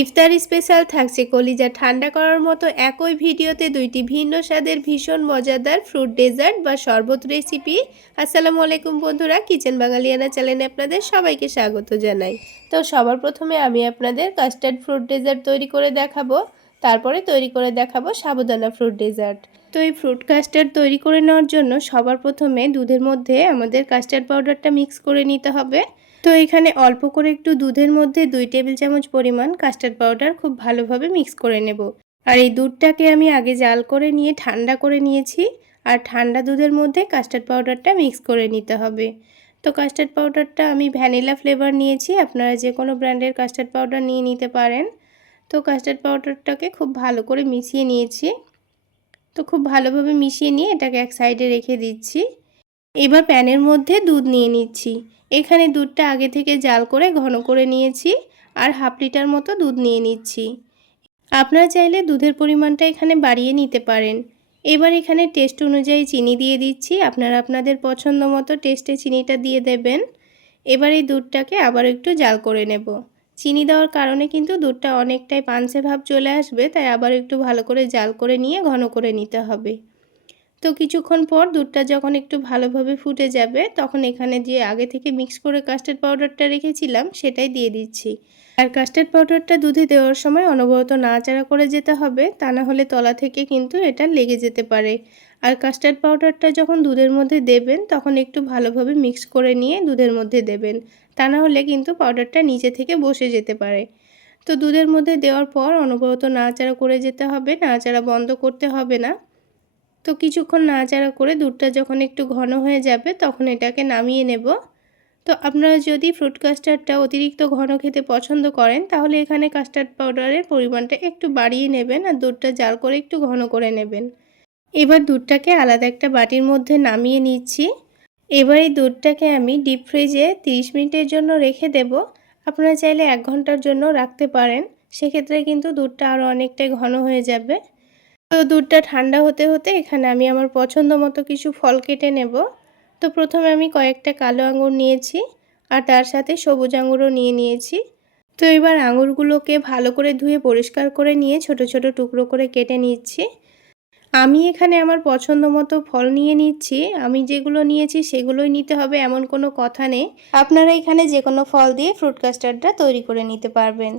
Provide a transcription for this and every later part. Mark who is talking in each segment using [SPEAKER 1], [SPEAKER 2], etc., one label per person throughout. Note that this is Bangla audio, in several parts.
[SPEAKER 1] ইফতার স্পেশাল থাকছে কলিজা ঠান্ডা করার মতো একই ভিডিওতে দুইটি ভিন্ন স্বাদের ভীষণ মজাদার ফ্রুট ডেজার্ট বা শরবত রেসিপি আসসালামু আলাইকুম বন্ধুরা কিচেন বাঙালিয়ানা চ্যানেলে আপনাদের সবাইকে স্বাগত জানাই। তো সবার প্রথমে আমি আপনাদের কাস্টার্ড ফ্রুট ডেজার্ট তৈরি করে দেখাবো, তারপরে তৈরি করে দেখাবো সাবুদানা ফ্রুট ডেজার্ট তো এই ফ্রুট কাস্টার্ড তৈরি করে নেওয়ার জন্য সবার প্রথমে দুধের মধ্যে আমাদের কাস্টার্ড পাউডারটা মিক্স করে নিতে হবে। তো এখানে অল্প করে একটু দুধের মধ্যে দুই টেবিল চামচ পরিমাণ কাস্টার্ড পাউডার খুব ভালোভাবে মিক্স করে নেব। আর এই দুধটাকে আমি আগে জাল করে নিয়ে ঠান্ডা করে নিয়েছি আর ঠান্ডা দুধের মধ্যে কাস্টার্ড পাউডারটা মিক্স করে নিতে হবে। তো কাস্টার্ড পাউডারটা আমি ভ্যানিলা ফ্লেভার নিয়েছি, আপনারা যে কোনো ব্র্যান্ডের কাস্টার্ড পাউডার নিয়ে নিতে পারেন। তো কাস্টার্ড পাউডারটাকে খুব ভালো করে মিশিয়ে নিয়েছি। তো খুব ভালোভাবে মিশিয়ে নিয়ে এটাকে এক সাইডে রেখে দিচ্ছি। এবার প্যানের মধ্যে দুধ নিয়ে নিচ্ছি। এখানে দুধটা আগে থেকে জাল করে ঘন করে নিয়েছি আর হাফ লিটার মতো দুধ নিয়ে নিচ্ছি। আপনারা চাইলে দুধের পরিমাণটা এখানে বাড়িয়ে নিতে পারেন। এবার এখানে টেস্ট অনুযায়ী চিনি দিয়ে দিচ্ছি। আপনারা আপনাদের পছন্দ মতো টেস্টে চিনিটা দিয়ে দেবেন। এবার এই দুধটাকে আবার একটু জাল করে নেব। চিনি দেওয়ার কারণে কিন্তু দুধটা অনেকটাই পানসে ভাব চলে আসবে, তাই আবার একটু ভালো করে জাল করে নিয়ে ঘন করে নিতে হবে। তো কিছুক্ষণ পর দুধটা যখন একটু ভালোভাবে ফুটে যাবে, তখন এখানে যে আগে থেকে মিক্স করে কাস্টার্ড পাউডারটা রেখেছিলাম, সেটাই দিয়ে দিচ্ছি। আর কাস্টার্ড পাউডারটা দুধে দেওয়ার সময় অনবরত নাড়াচাড়া করে যেতে হবে, তা না হলে তলা থেকে কিন্তু এটা লেগে যেতে পারে। আর কাস্টার্ড পাউডারটা যখন দুধের মধ্যে দেবেন, তখন একটু ভালোভাবে মিক্স করে নিয়ে দুধের মধ্যে দেবেন। তা না হলে কিন্তু পাউডারটা নিচে থেকে বসে যেতে পারে। তো দুধের মধ্যে দেওয়ার পর অনবরত নাড়াচাড়া করে যেতে হবে, নাড়াচাড়া বন্ধ করতে হবে না। তো কিছুক্ষণ নাড়াচাড়া করে দুধটা যখন একটু ঘন হয়ে যাবে, তখন এটাকে নামিয়ে নেব। তো আপনারা যদি ফ্রুট কাস্টার্ডটা অতিরিক্ত ঘন খেতে পছন্দ করেন, তাহলে এখানে কাস্টার্ড পাউডারের পরিমাণটা একটু বাড়িয়ে নেবেন আর দুধটা জাল করে একটু ঘন করে নেবেন। এবার দুধটাকে আলাদা একটা বাটির মধ্যে নামিয়ে নিচ্ছি। এবার এই দুধটাকে আমি ডিপ ফ্রিজে 30 মিনিটের জন্য রেখে দেব। আপনারা চাইলে এক ঘণ্টার জন্য রাখতে পারেন। সেক্ষেত্রে কিন্তু দুধটা আরও অনেকটাই ঘন হয়ে যাবে। তো দুধটা ঠান্ডা হতে হতে এখানে আমি আমার পছন্দ মতো কিছু ফল কেটে নেব। তো প্রথমে আমি কয়েকটা কালো আঙুর নিয়েছি আর তার সাথে সবুজ আঙুরও নিয়ে নিয়েছি। তো এবার আঙুরগুলোকে ভালো করে ধুয়ে পরিষ্কার করে নিয়ে ছোট ছোট টুকরো করে কেটে নিচ্ছি। আমি এখানে আমার পছন্দ মতো ফল নিয়ে নিচ্ছি। আমি যেগুলো নিয়েছি সেগুলোই নিতে হবে এমন কোনো কথা নেই। আপনারা এখানে যে কোনো ফল দিয়ে ফ্রুট কাস্টার্ডটা তৈরি করে নিতে পারবেন।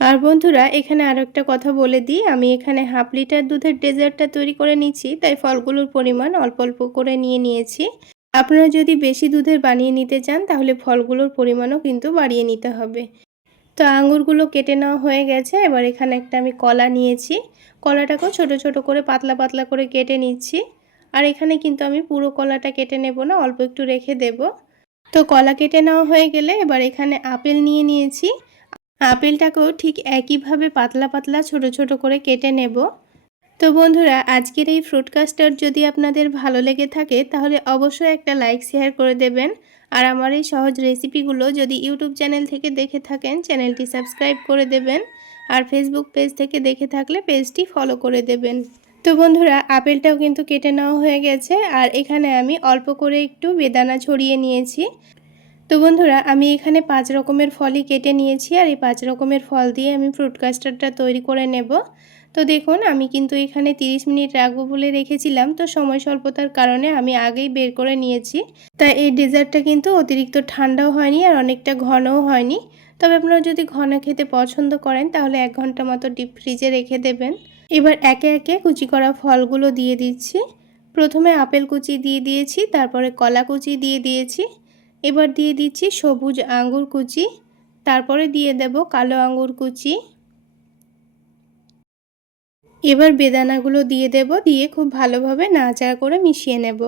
[SPEAKER 1] আর বন্ধুরা, এখানে আরও একটা কথা বলে দিই। আমি এখানে হাফ লিটার দুধের ডেজার্টটা তৈরি করে নিচ্ছি, তাই ফলগুলোর পরিমাণ অল্প অল্প করে নিয়ে নিয়েছি। আপনারা যদি বেশি দুধের বানিয়ে নিতে চান, তাহলে ফলগুলোর পরিমাণও কিন্তু বাড়িয়ে নিতে হবে। তো আঙুরগুলো কেটে নেওয়া হয়ে গেছে, এবার এখানে একটা আমি কলা নিয়েছি। কলাটাকেও ছোট ছোট করে পাতলা পাতলা করে কেটে নিচ্ছি। আর এখানে কিন্তু আমি পুরো কলাটা কেটে নেব না, অল্প একটু রেখে দেব। তো কলা কেটে নেওয়া হয়ে গেলে এবার এখানে আপেল নিয়ে নিয়েছি। আপেলটাকেও ঠিক একইভাবে পাতলা পাতলা ছোট ছোট করে কেটে নেব। তো বন্ধুরা, আজকের এই ফ্রুট যদি আপনাদের ভালো লেগে থাকে, তাহলে অবশ্যই একটা লাইক শেয়ার করে দেবেন। আর আমার এই সহজ রেসিপিগুলো যদি ইউটিউব চ্যানেল থেকে দেখে থাকেন, চ্যানেলটি সাবস্ক্রাইব করে দেবেন। আর ফেসবুক পেজ থেকে দেখে থাকলে পেজটি ফলো করে দেবেন। তো বন্ধুরা, আপেলটাও কিন্তু কেটে নেওয়া হয়ে গেছে। আর এখানে আমি অল্প করে একটু বেদানা ছড়িয়ে নিয়েছি। তো বন্ধুরা, আমি এখানে পাঁচ রকমের ফলই কেটে নিয়েছি আর এই পাঁচ রকমের ফল দিয়ে আমি ফ্রুট কাস্টার্ডটা তৈরি করে নেব। তো দেখুন, আমি কিন্তু এখানে 30 মিনিট রাখব বলে রেখেছিলাম। তো সময় স্বল্পতার কারণে আমি আগেই বের করে নিয়েছি। তাই এই ডেজার্টটা কিন্তু অতিরিক্ত ঠান্ডাও হয়নি আর অনেকটা ঘনও হয়নি। তবে আপনারা যদি ঘন খেতে পছন্দ করেন, তাহলে এক ঘণ্টা মতো ডিপ ফ্রিজে রেখে দেবেন। এবার একে একে কুচি করা ফলগুলো দিয়ে দিচ্ছি। প্রথমে আপেল কুচি দিয়ে দিয়েছি, তারপরে কলা কুচি দিয়ে দিয়েছি। এবার দিয়ে দিচ্ছি সবুজ আঙ্গুর কুচি, তারপরে দিয়ে দেব কালো আঙ্গুর কুচি। এবার বেদানাগুলো দিয়ে দেব, দিয়ে খুব ভালোভাবে নাড়াচাড়া করে মিশিয়ে নেব।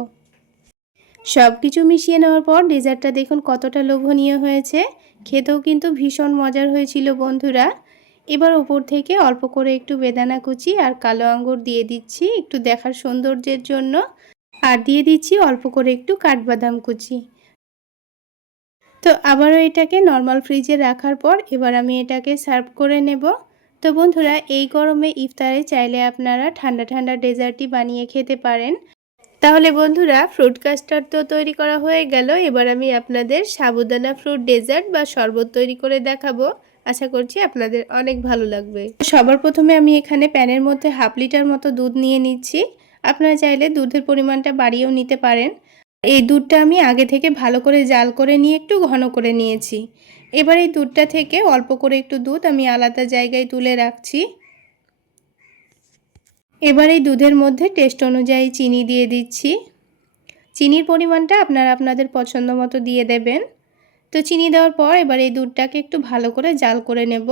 [SPEAKER 1] সব কিছু মিশিয়ে নেওয়ার পর ডেজার্টটা দেখুন কতটা লোভনীয় হয়েছে। খেতেও কিন্তু ভীষণ মজার হয়েছিল বন্ধুরা। এবার ওপর থেকে অল্প করে একটু বেদানা কুচি আর কালো আঙ্গুর দিয়ে দিচ্ছি একটু দেখার সৌন্দর্যের জন্য। আর দিয়ে দিচ্ছি অল্প করে একটু কাঠবাদাম কুচি। তো আবারও এটাকে নর্মাল ফ্রিজে রাখার পর এবার আমি এটাকে সার্ভ করে নেব। তো বন্ধুরা, এই গরমে ইফতারে চাইলে আপনারা ঠান্ডা ঠান্ডা ডেজার্টই বানিয়ে খেতে পারেন। তাহলে বন্ধুরা ফ্রুট কাস্টার্ড তো তৈরি করা হয়ে গেল। এবার আমি আপনাদের সাবুদানা ফ্রুট ডেজার্ট বা শরবত তৈরি করে দেখাবো। আশা করছি আপনাদের অনেক ভালো লাগবে। সবার প্রথমে আমি এখানে প্যানের মধ্যে হাফ লিটার মতো দুধ নিয়ে নিচ্ছি। আপনারা চাইলে দুধের পরিমাণটা বাড়িয়েও নিতে পারেন। এই দুধটা আমি আগে থেকে ভালো করে জাল করে নিয়ে একটু ঘন করে নিয়েছি। এবার এই দুধটা থেকে অল্প করে একটু দুধ আমি আলাদা জায়গায় তুলে রাখছি। এবার এই দুধের মধ্যে টেস্ট অনুযায়ী চিনি দিয়ে দিচ্ছি। চিনির পরিমাণটা আপনারা আপনাদের পছন্দ মতো দিয়ে দেবেন। তো চিনি দেওয়ার পর এবার এই দুধটাকে একটু ভালো করে জাল করে নেব।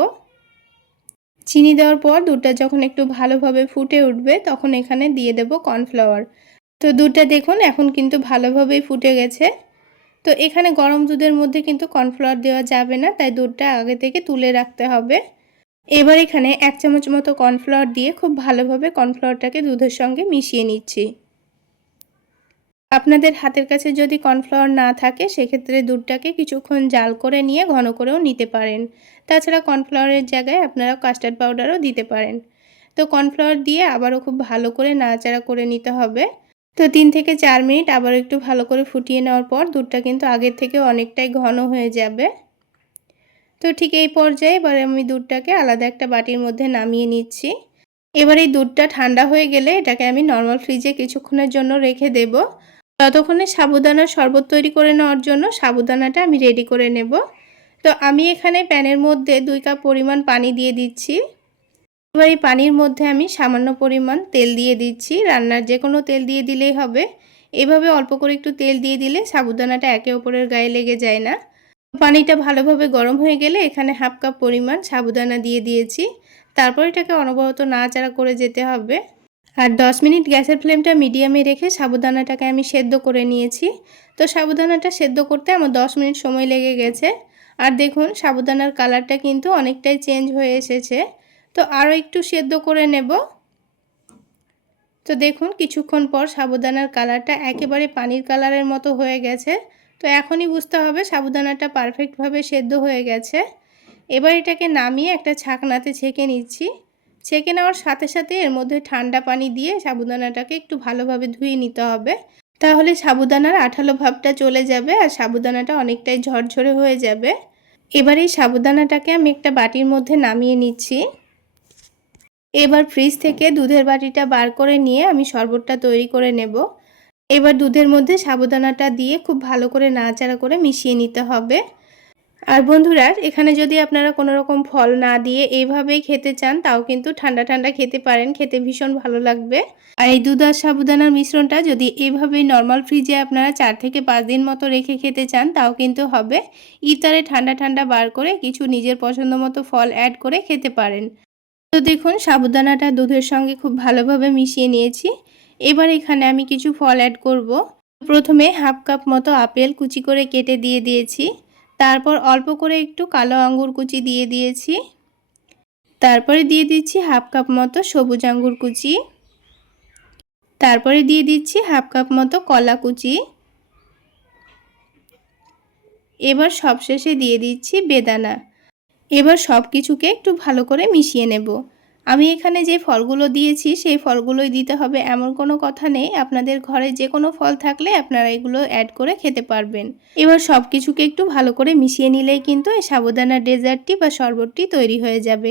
[SPEAKER 1] চিনি দেওয়ার পর দুধটা যখন একটু ভালোভাবে ফুটে উঠবে তখন এখানে দিয়ে দেব কর্নফ্লাওয়ার। তো দুধটা দেখুন, এখন কিন্তু ভালোভাবেই ফুটে গেছে। তো এখানে গরম দুধের মধ্যে কিন্তু কর্নফ্লাওয়ার দেওয়া যাবে না, তাই দুধটা আগে থেকে তুলে রাখতে হবে। এবার এখানে এক চামচ মতো কর্নফ্লাওয়ার দিয়ে খুব ভালোভাবে কর্নফ্লাওয়ারটাকে দুধের সঙ্গে মিশিয়ে নিচ্ছি। আপনাদের হাতের কাছে যদি কর্নফ্লাওয়ার না থাকে, সেক্ষেত্রে দুধটাকে কিছুক্ষণ জাল করে নিয়ে ঘন করেও নিতে পারেন। তাছাড়া কর্নফ্লাওয়ারের জায়গায় আপনারা কাস্টার্ড পাউডারও দিতে পারেন। তো কর্নফ্লাওয়ার দিয়ে আবারও খুব ভালো করে নাড়াচাড়া করে নিতে হবে। তো তিন থেকে চার মিনিট আবার একটু ভালো করে ফুটিয়ে নেওয়ার পর দুধটা কিন্তু আগের থেকে অনেকটাই ঘন হয়ে যাবে। তো ঠিক এই পর্যায়ে এবার আমি দুধটাকে আলাদা একটা বাটির মধ্যে নামিয়ে নিচ্ছি। এবার এই দুধটা ঠান্ডা হয়ে গেলে এটাকে আমি নর্মাল ফ্রিজে কিছুক্ষণের জন্য রেখে দেব। ততক্ষণে সাবুদানার শরবত তৈরি করে নেওয়ার জন্য সাবুদানাটা আমি রেডি করে নেব। তো আমি এখানে প্যানের মধ্যে দুই কাপ পরিমাণ পানি দিয়ে দিচ্ছি। এবার এই পানির মধ্যে আমি সামান্য পরিমাণ তেল দিয়ে দিচ্ছি। রান্নার যে কোনো তেল দিয়ে দিলেই হবে। এভাবে অল্প করে একটু তেল দিয়ে দিলে সাবুদানাটা একে অপরের গায়ে লেগে যায় না। পানিটা ভালোভাবে গরম হয়ে গেলে এখানে হাফ কাপ পরিমাণ সাবুদানা দিয়ে দিয়েছি। তারপর এটাকে অনবরত নাড়াচাড়া করে যেতে হবে। আর 10 মিনিট গ্যাসের ফ্লেমটা মিডিয়ামে রেখে সাবুদানাটাকে আমি সেদ্ধ করে নিয়েছি। তো সাবুদানাটা সেদ্ধ করতে আমার 10 মিনিট সময় লেগে গেছে। আর দেখুন, সাবুদানার কালারটা কিন্তু অনেকটাই চেঞ্জ হয়ে এসেছে। তো আরও একটু সেদ্ধ করে নেব। তো দেখুন, কিছুক্ষণ পর সাবুদানার কালারটা একেবারে পানির কালারের মতো হয়ে গেছে। তো এখনই বুঝতে হবে সাবুদানাটা পারফেক্টভাবে সেদ্ধ হয়ে গেছে। এবার এটাকে নামিয়ে একটা ছাকনাতে ছেঁকে নিচ্ছি। ছেঁকে নেওয়ার সাথে সাথে এর মধ্যে ঠান্ডা পানি দিয়ে সাবুদানাটাকে একটু ভালোভাবে ধুয়ে নিতে হবে। তাহলে সাবুদানার আঠালো ভাবটা চলে যাবে আর সাবুদানাটা অনেকটাই ঝরঝরে হয়ে যাবে। এবার এই সাবুদানাটাকে আমি একটা বাটির মধ্যে নামিয়ে নিচ্ছি। এবার ফ্রিজ থেকে দুধের বাটিটা বার করে নিয়ে আমি শরবতটা তৈরি করে নেব। এবার দুধের মধ্যে সাবুদানাটা দিয়ে খুব ভালো করে নাড়াচাড়া করে মিশিয়ে নিতে হবে। আর বন্ধুরা, এখানে যদি আপনারা কোনো রকম ফল না দিয়ে এইভাবেই খেতে চান, তাও কিন্তু ঠান্ডা ঠান্ডা খেতে পারেন, খেতে ভীষণ ভালো লাগবে। আর এই দুধ আর সাবুদানার মিশ্রণটা যদি এইভাবেই নর্মাল ফ্রিজে আপনারা চার থেকে পাঁচ দিন মতো রেখে খেতে চান, তাও কিন্তু হবে। ইফতারে ঠান্ডা ঠান্ডা বার করে কিছু নিজের পছন্দ মতো ফল অ্যাড করে খেতে পারেন। তো দেখুন, সাবুদানাটা দুধের সঙ্গে খুব ভালোভাবে মিশিয়ে নিয়েছি। এবার এখানে আমি কিছু ফল অ্যাড করব। প্রথমে হাফ কাপ মতো আপেল কুচি করে কেটে দিয়ে দিয়েছি। তারপর অল্প করে একটু কালো আঙ্গুর কুচি দিয়ে দিয়েছি। তারপরে দিয়ে দিচ্ছি হাফ কাপ মতো সবুজ আঙ্গুর কুচি। তারপরে দিয়ে দিচ্ছি হাফ কাপ মতো কলা কুচি। এবার সবশেষে দিয়ে দিচ্ছি বেদানা। এবার সব কিছুকে একটু ভালো করে মিশিয়ে নেব। আমি এখানে যে ফলগুলো দিয়েছি, সেই ফলগুলোই দিতে হবে। এমন কোনো কথা নেই। আপনাদের ঘরে যে কোনো ফল থাকলে আপনারা এগুলো অ্যাড করে খেতে পারবেন। এবার সব কিছুকে একটু ভালো করে মিশিয়ে নিলেই কিন্তু এই সাবুদানার ডেজার্টটি বা শরবতটি তৈরি হয়ে যাবে।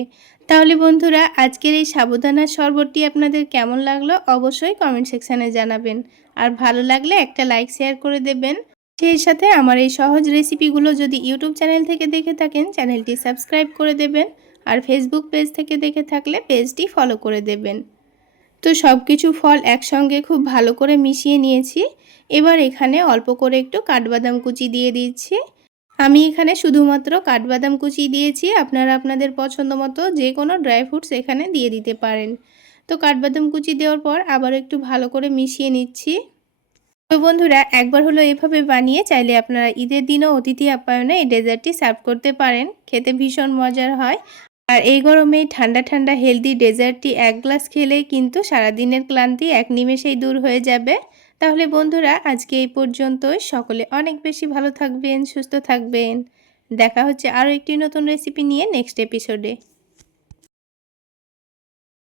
[SPEAKER 1] তাহলে বন্ধুরা, আজকের এই সাবুদানার শরবতটি আপনাদের কেমন লাগল অবশ্যই কমেন্ট সেকশানে জানাবেন। আর ভালো লাগলে একটা লাইক শেয়ার করে দেবেন। সেই সাথে আমার এই সহজ রেসিপিগুলো যদি ইউটিউব চ্যানেল থেকে দেখে থাকেন চ্যানেলটি সাবস্ক্রাইব করে দেবেন আর ফেসবুক পেজ থেকে দেখে থাকলে পেজটি ফলো করে দেবেন। তো সব কিছু ফল একসঙ্গে খুব ভালো করে মিশিয়ে নিয়েছি। এবার এখানে অল্প করে একটু কাঠবাদাম কুচি দিয়ে দিচ্ছি। আমি এখানে শুধুমাত্র কাঠবাদাম কুচি দিয়েছি, আপনারা আপনাদের পছন্দ মতো যে কোনো ড্রাই ফ্রুটস এখানে দিয়ে দিতে পারেন। তো কাঠবাদাম কুচি দেওয়ার পর আবার একটু ভালো করে মিশিয়ে নিচ্ছি। তো বন্ধুরা, একবার হলো এভাবে বানিয়ে চাইলে আপনারা ঈদের দিনও অতিথি আপ্যায়নে এই ডেজার্টটি সার্ভ করতে পারেন। খেতে ভীষণ মজার হয়। আর এই গরমে ঠান্ডা ঠান্ডা হেলদি ডেজার্টটি এক গ্লাস খেলেই কিন্তু সারাদিনের ক্লান্তি এক নিমেষেই দূর হয়ে যাবে। তাহলে বন্ধুরা, আজকে এই পর্যন্তই। সকলে অনেক বেশি ভালো থাকবেন, সুস্থ থাকবেন। দেখা হচ্ছে আরও একটি নতুন রেসিপি নিয়ে নেক্সট এপিসোডে।